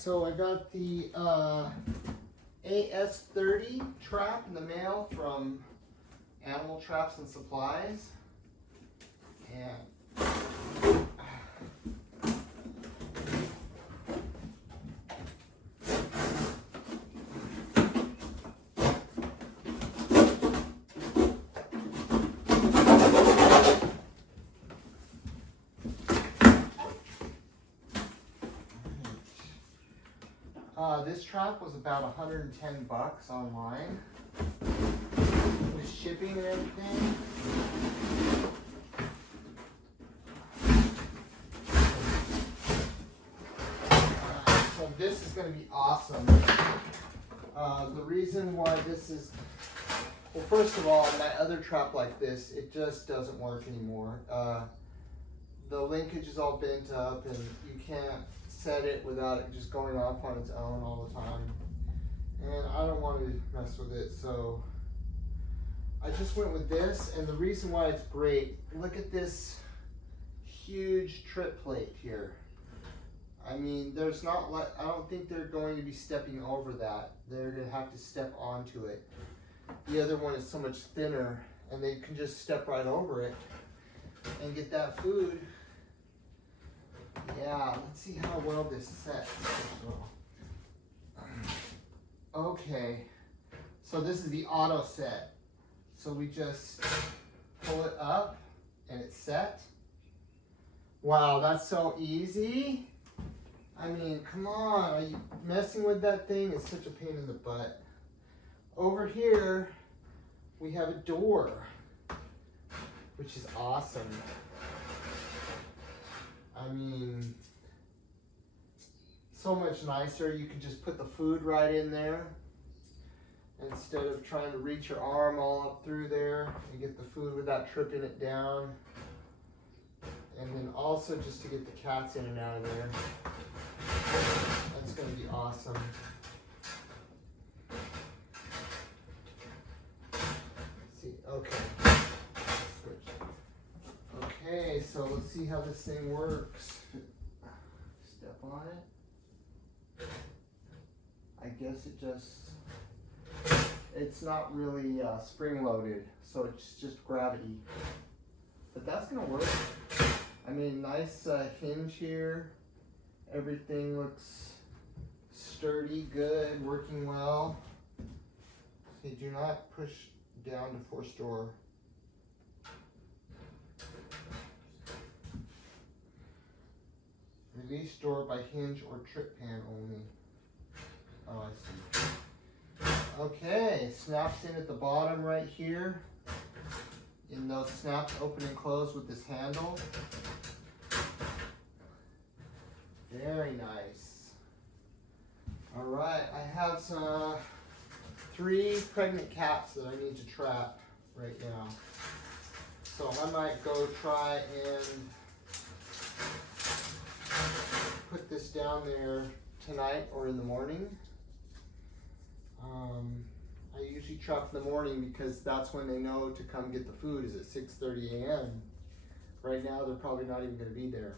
So I got the AS30 trap in the mail from Animal Traps and Supplies. And this trap was about 110 bucks online with shipping and everything. So this is going to be awesome. The reason why this is, well, first of all, my other trap like this, it just doesn't work anymore. The linkage is all bent up and you can't set it without it just going off on its own all the time, and I don't want to mess with it, so I just went with this. And the reason why it's great, look at this huge trip plate here. I mean, there's not like, I don't think they're going to be stepping over that. They're going to have to step onto it. The other one is so much thinner and they can just step right over it and get that food. Yeah, let's see how well this sets. Okay, so this is the auto set. So we just pull it up and it's set. Wow, that's so easy. I mean, come on, are you messing with that thing? It's such a pain in the butt. Over here, we have a door, which is awesome. I mean, so much nicer. You can just put the food right in there instead of trying to reach your arm all up through there. You get the food without tripping it down. And then also just to get the cats in and out of there. That's going to be awesome. Let's see, okay. Okay, so let's see how this thing works. Step on it. I guess it just, it's not really spring loaded, so it's just gravity. But that's gonna work. I mean, nice hinge here. Everything looks sturdy, good, working well. Okay, do not push down to force door. Release door by hinge or trip pan only. Oh, I see. Okay, snaps in at the bottom right here. And those snaps open and close with this handle. Very nice. All right, I have some 3 pregnant cats that I need to trap right now. So I might go try and put this down there tonight or in the morning. I usually trap in the morning because that's when they know to come get the food, is at 6:30 a.m. Right now they're probably not even going to be there.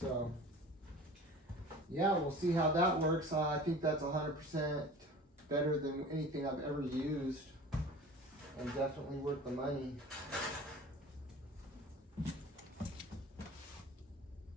So yeah, we'll see how that works. I think that's 100% better than anything I've ever used and definitely worth the money.